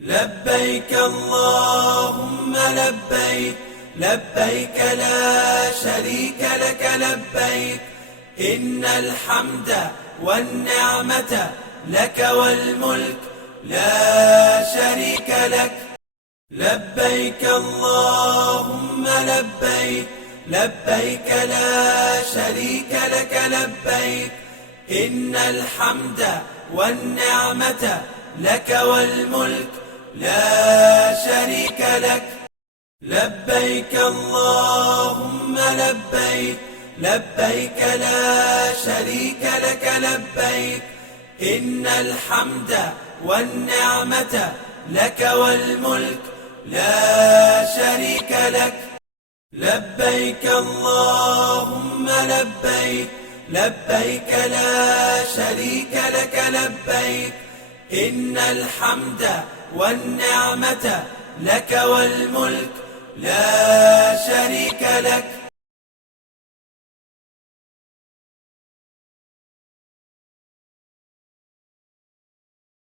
لبيك اللهم لبيك، لبيك لا شريك لك لبيك، إن الحمد والنعمة لك والملك لا شريك لك. لبيك اللهم لبيك، لبيك لا شريك لك لبيك، إن الحمد والنعمة لك والملك لا شريك لك. لبيك اللهم لبيك، لبيك لا شريك لك لبيك، إن الحمد والنعمة لك والملك لا شريك لك. لبيك اللهم لبيك، لبيك لا شريك لك لبيك، إن الحمد والنعمة لك والملك لا شريك لك.